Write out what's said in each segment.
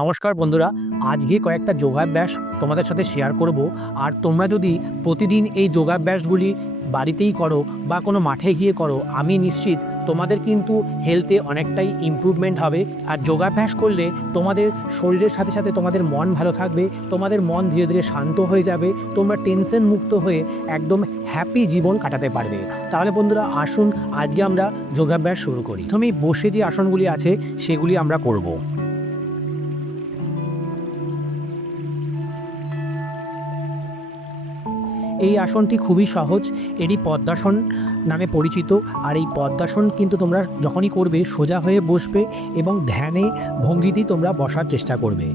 নমস্কার বন্ধুরা, আজকে কয়েকটা যোগাভ্যাস তোমাদের সাথে শেয়ার করব। আর তোমরা যদি প্রতিদিন এই যোগাভ্যাসগুলি বাড়িতেই করো বা কোনো মাঠে গিয়ে করো, আমি নিশ্চিত তোমাদের কিন্তু হেলথে অনেকটাই ইমপ্রুভমেন্ট হবে। আর যোগাভ্যাস করলে তোমাদের শরীরের সাথে সাথে তোমাদের মন ভালো থাকবে, তোমাদের মন ধীরে ধীরে শান্ত হয়ে যাবে, তোমরা টেনশন মুক্ত হয়ে একদম হ্যাপি জীবন কাটাতে পারবে। তাহলে বন্ধুরা আসুন আজকে আমরা যোগাভ্যাস শুরু করি। প্রথমেই বসে যে আসনগুলি আছে সেগুলি আমরা করব। এই আসনটি খুবই সহজ, এটি পদ্মাসন নামে পরিচিত। আর এই পদ্মাসন কিন্তু তোমরা যখনই করবে সোজা হয়ে বসবে এবং ধ্যানে ভঙ্গিতেই তোমরা বসার চেষ্টা করবে।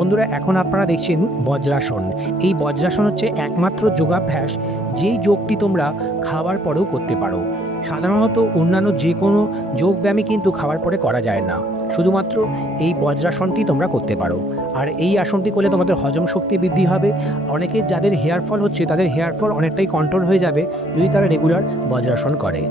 বন্ধুরা এখন আপনারা দেখছেন বজ্রাসন। এই বজ্রাসন হচ্ছে একমাত্র যোগাভ্যাস যেই যোগটি তোমরা খাওয়ার পরেও করতে পারো। সাধারণত অন্যান্য যে কোনো যোগব্যায়ামই কিন্তু খাওয়ার পরে করা যায় না, শুধুমাত্র এই বজ্রাসনটি তোমরা করতে পারো। আর এই আসনটি করলে তোমাদের হজম শক্তি বৃদ্ধি হবে। অনেকের যাদের হেয়ার ফল হচ্ছে তাদের হেয়ার ফল অনেকটাই কন্ট্রোল হয়ে যাবে যদি তারা রেগুলার বজ্রাসন করে।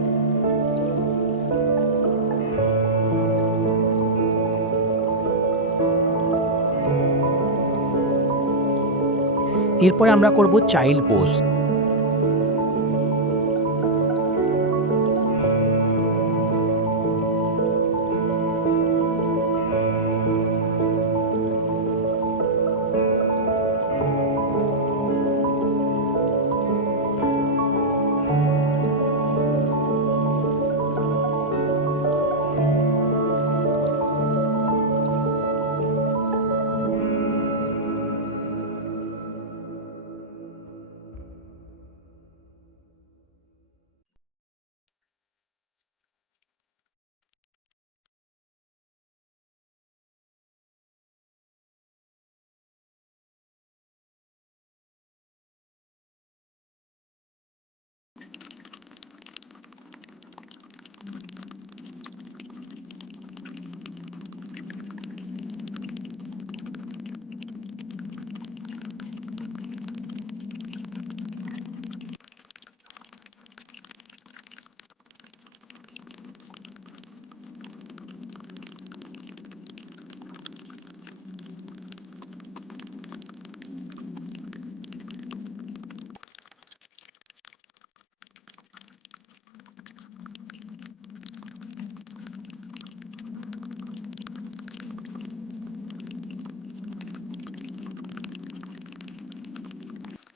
এরপরে আমরা করব চাইল্ড পোজ।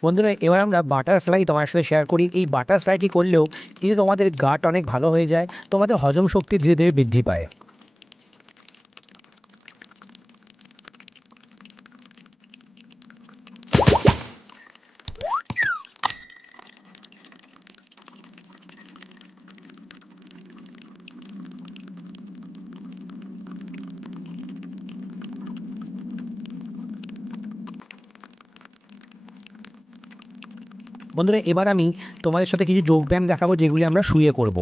বন্ধুরা এবার আমরা বাটারফ্লাই তোমার সাথে শেয়ার করি। এই বাটারফ্লাইটি করলেও কিন্তু তোমাদের গাট অনেক ভালো হয়ে যায়, তোমাদের হজম শক্তি ধীরে ধীরে বৃদ্ধি পায়। বন্ধুরা এবার আমি তোমাদের সাথে কিছু যোগব্যায়াম দেখাবো যেগুলি আমরা শুয়ে করব।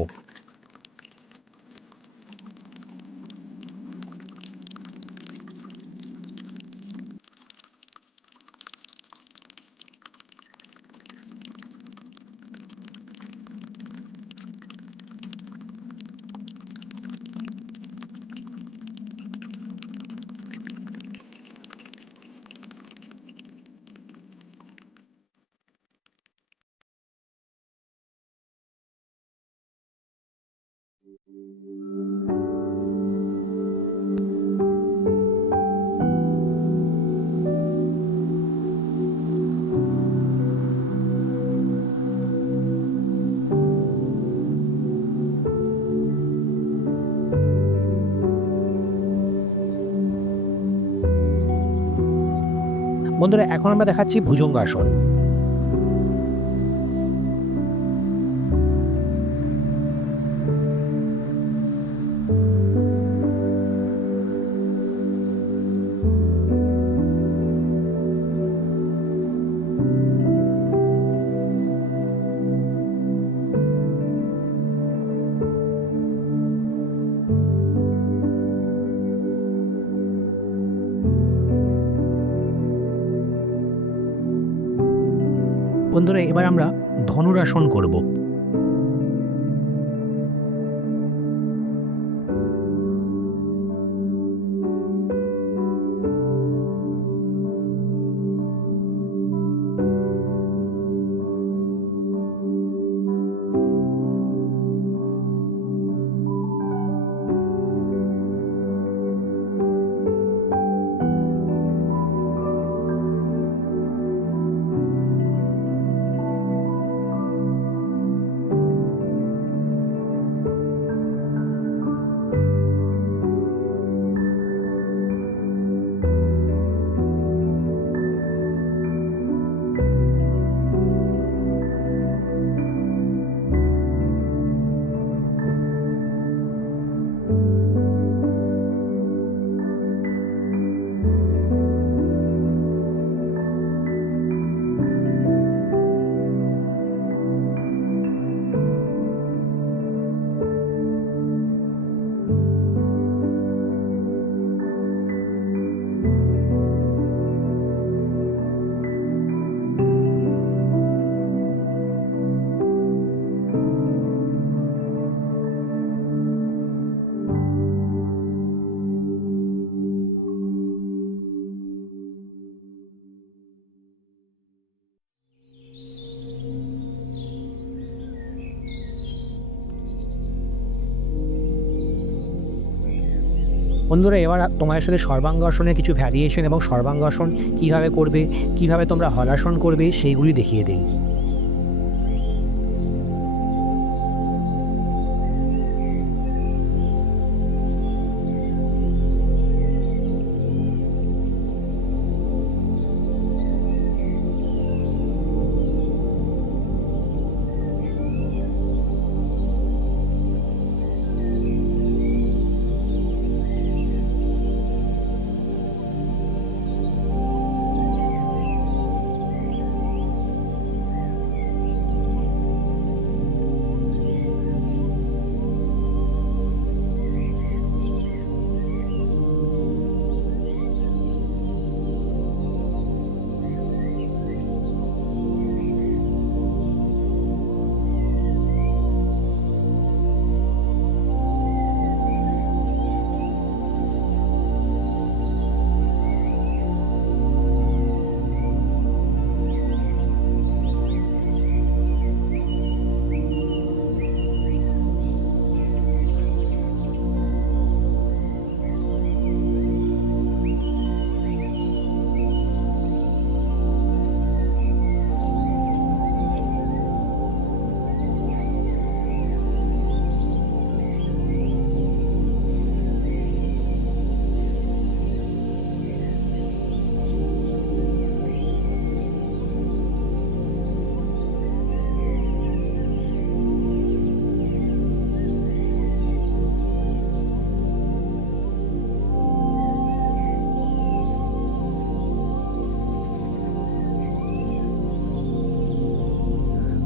বন্ধুরা এখন আমরা দেখাচ্ছি ভুজঙ্গাসন। বন্ধুরা, এবার আমরা ধনুরাসন করব। বন্ধুরা, এবার তোমাদের সাথে সর্বাঙ্গাসনের কিছু ভ্যারিয়েশন এবং সর্বাঙ্গাসন কীভাবে করবে, কিভাবে তোমরা হলাসন করবে, সেইগুলি দেখিয়ে দেই।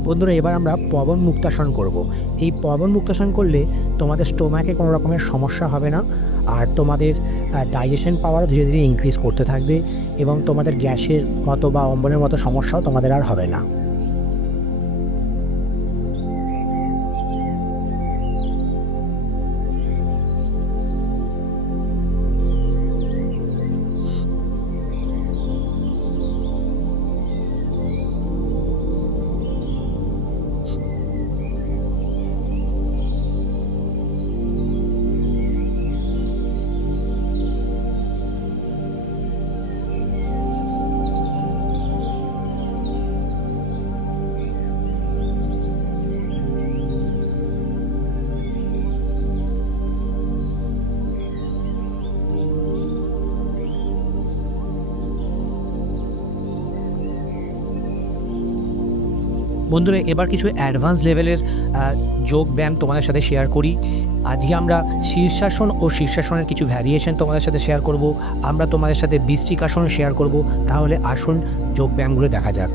বন্ধুরা, এবার আমরা পবন মুক্তাসন করব। এই পবন মুক্তাসন করলে তোমাদের স্টোমাকে কোনো রকমের সমস্যা হবে না, আর তোমাদের ডাইজেশন পাওয়ার ধীরে ধীরে ইনক্রিজ করতে থাকবে, এবং তোমাদের গ্যাসের মতো বা অম্বলের মতো সমস্যাও তোমাদের আর হবে না। বন্ধুরা, এবার কিছু অ্যাডভান্স লেভেলের যোগ ব্যায়াম তোমাদের সাথে শেয়ার করি। আজকে আমরা শীর্ষাসন ও শীর্ষাসনের কিছু ভ্যারিয়েশন তোমাদের সাথে শেয়ার করব। আমরা তোমাদের সাথে বৃশ্চিকাসন শেয়ার করব। তাহলে আসুন যোগ ব্যায়ামগুলো দেখা যাক।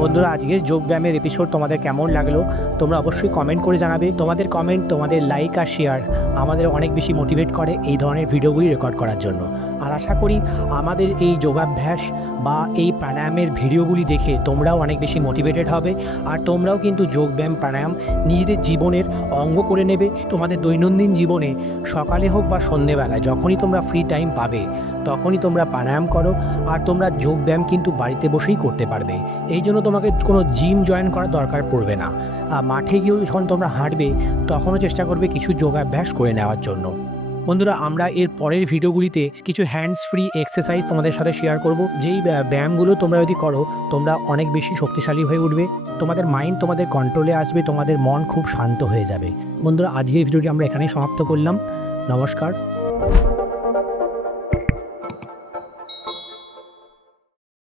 বন্ধুরা, আজকের যোগব্যায়ামের এপিসোড তোমাদের কেমন লাগলো তোমরা অবশ্যই কমেন্ট করে জানাবে। তোমাদের কমেন্ট, তোমাদের লাইক আর শেয়ার আমাদের অনেক বেশি মোটিভেট করে এই ধরনের ভিডিওগুলি রেকর্ড করার জন্য। আর আশা করি আমাদের এই যোগাভ্যাস বা এই প্রাণায়ামের ভিডিওগুলি দেখে তোমরাও অনেক বেশি মোটিভেটেড হবে, আর তোমরাও কিন্তু যোগব্যায়াম প্রাণায়াম নিজেদের জীবনের অঙ্গ করে নেবে। তোমাদের দৈনন্দিন জীবনে সকালে হোক বা সন্ধেবেলায় যখনই তোমরা ফ্রি টাইম পাবে তখনই তোমরা প্রাণায়াম করো, আর তোমরা যোগব্যায়াম কিন্তু বাড়িতে বসেই করতে পারবে। এই জন্য তোমাকে কোনো জিম জয়েন করার দরকার পড়বে না। আর মাঠে গিয়েও যখন তোমরা হাঁটবে তখনও চেষ্টা করবে কিছু যোগাভ্যাস করে নেওয়ার জন্য। বন্ধুরা, আমরা এর পরের ভিডিওগুলিতে কিছু হ্যান্ডস ফ্রি এক্সারসাইজ তোমাদের সাথে শেয়ার করব, যেই ব্যায়ামগুলো তোমরা যদি করো তোমরা অনেক বেশি শক্তিশালী হয়ে উঠবে, তোমাদের মাইন্ড তোমাদের কন্ট্রোলে আসবে, তোমাদের মন খুব শান্ত হয়ে যাবে। বন্ধুরা, আজকের ভিডিওটি আমরা এখানেই সমাপ্ত করলাম। নমস্কার।